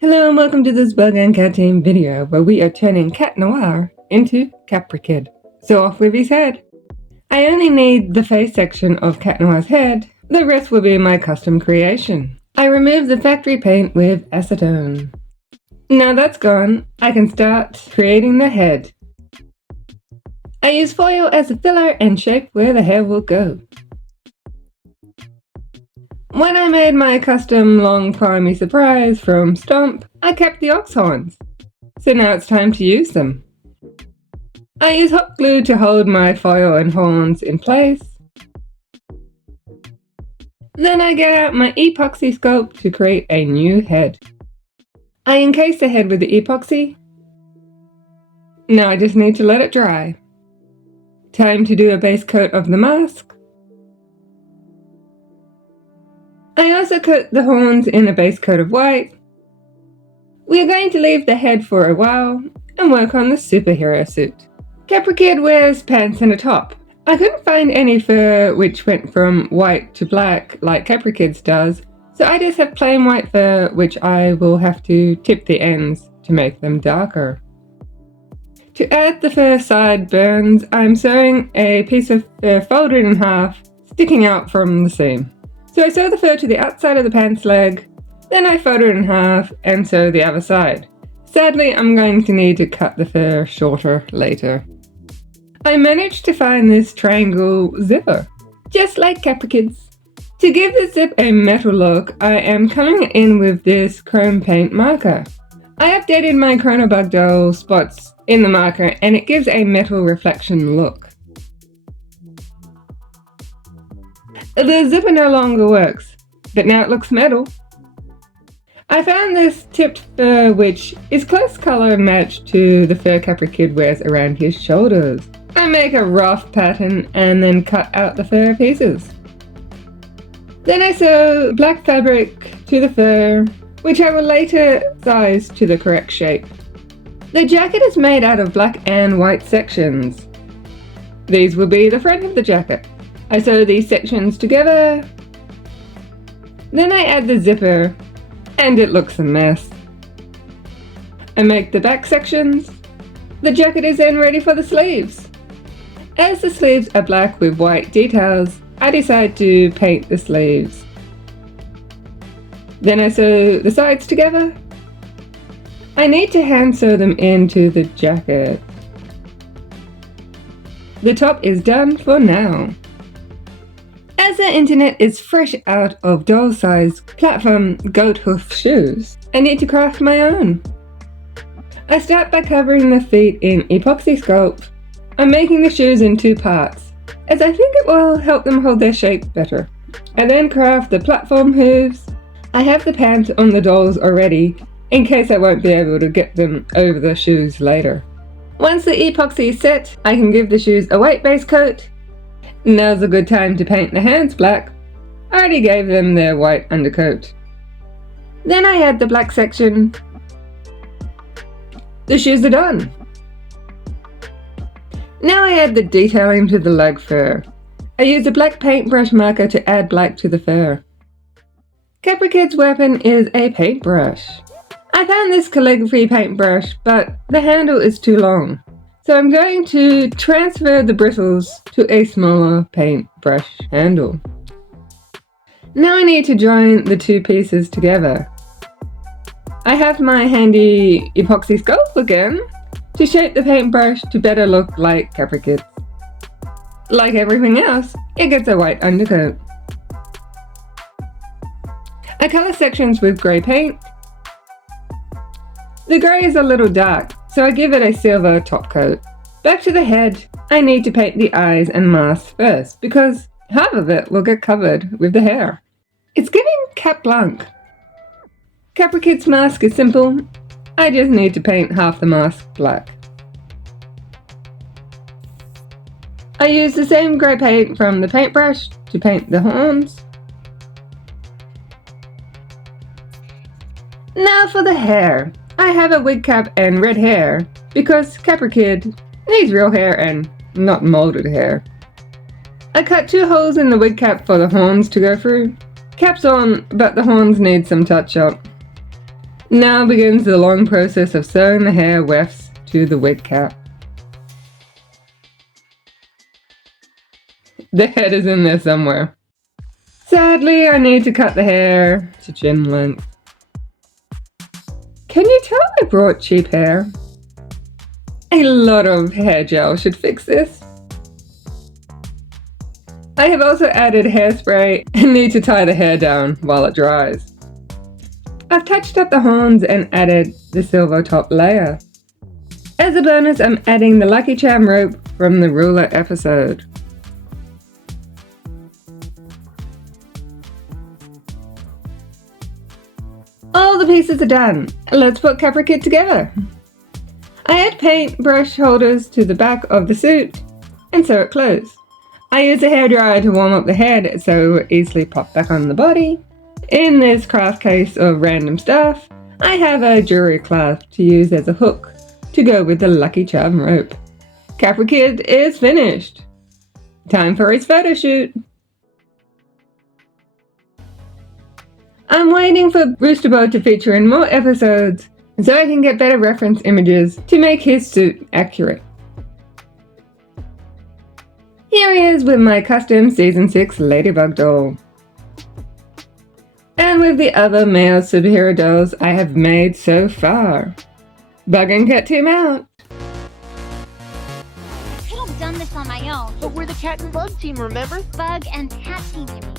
Hello and welcome to this Bug and Cat Team video where we are turning Cat Noir into Caprikid. So off with his head. I only need the face section of Cat Noir's head, the rest will be my custom creation. I removed the factory paint with acetone. Now that's gone, I can start creating the head. I use foil as a filler and shape where the hair will go. When I made my custom long kwami surprise from Stomp, I kept the ox horns. So now it's time to use them. I use hot glue to hold my foil and horns in place. Then I get out my epoxy sculpt to create a new head. I encase the head with the epoxy. Now I just need to let it dry. Time to do a base coat of the mask. I also coat the horns in a base coat of white. We are going to leave the head for a while and work on the superhero suit. Caprikid wears pants and a top. I couldn't find any fur which went from white to black like Caprikid's does, so I just have plain white fur which I will have to tip the ends to make them darker. To add the fur sideburns, I'm sewing a piece of fur folded in half, sticking out from the seam. So I sew the fur to the outside of the pants leg, then I fold it in half and sew the other side. Sadly, I'm going to need to cut the fur shorter later. I managed to find this triangle zipper, just like Caprikid's. To give the zip a metal look, I am coming in with this chrome paint marker. I updated my Chronobug doll spots in the marker and it gives a metal reflection look. The zipper no longer works, but now it looks metal. I found this tipped fur which is close color match to the fur Caprikid wears around his shoulders. I make a rough pattern and then cut out the fur pieces. Then I sew black fabric to the fur, which I will later size to the correct shape. The jacket is made out of black and white sections. These will be the front of the jacket. I sew these sections together, then I add the zipper, and it looks a mess. I make the back sections. The jacket is then ready for the sleeves. As the sleeves are black with white details, I decide to paint the sleeves. Then I sew the sides together. I need to hand sew them into the jacket. The top is done for now. As the internet is fresh out of doll-sized platform goat hoof shoes, I need to craft my own. I start by covering the feet in epoxy sculpt. I'm making the shoes in two parts, as I think it will help them hold their shape better. I then craft the platform hooves. I have the pants on the dolls already, in case I won't be able to get them over the shoes later. Once the epoxy is set, I can give the shoes a white base coat. Now's a good time to paint the hands black. I already gave them their white undercoat. Then I add the black section. The shoes are done. Now I add the detailing to the leg fur. I use a black paintbrush marker to add black to the fur. Caprikid's weapon is a paintbrush. I found this calligraphy paintbrush, but the handle is too long. So I'm going to transfer the bristles to a smaller paintbrush handle. Now I need to join the two pieces together. I have my handy epoxy sculpt again to shape the paintbrush to better look like Caprikid. Like everything else, it gets a white undercoat. I color sections with grey paint. The grey is a little dark, so I give it a silver top coat. Back to the head, I need to paint the eyes and mask first, because half of it will get covered with the hair. It's giving Cap Blanc. Caprikid's mask is simple, I just need to paint half the mask black. I use the same grey paint from the paintbrush to paint the horns. Now for the hair. I have a wig cap and red hair because Caprikid needs real hair and not molded hair. I cut two holes in the wig cap for the horns to go through. Cap's on, but the horns need some touch up. Now begins the long process of sewing the hair wefts to the wig cap. The head is in there somewhere. Sadly, I need to cut the hair to chin length. Can you tell I brought cheap hair? A lot of hair gel should fix this. I have also added hairspray and need to tie the hair down while it dries. I've touched up the horns and added the silver top layer. As a bonus, I'm adding the Lucky Charm rope from the ruler episode. All the pieces are done. Let's put Caprikid together. I add paintbrush holders to the back of the suit and sew it closed. I use a hairdryer to warm up the head so it will easily pop back on the body. In this craft case of random stuff, I have a jewelry clasp to use as a hook to go with the Lucky Charm rope. Caprikid is finished. Time for his photo shoot. I'm waiting for Rooster Boat to feature in more episodes so I can get better reference images to make his suit accurate. Here he is with my custom Season 6 Ladybug doll. And with the other male superhero dolls I have made so far. Bug and Cat team out! I could have done this on my own. But we're the cat and bug team, remember? Bug and Cat team, you mean?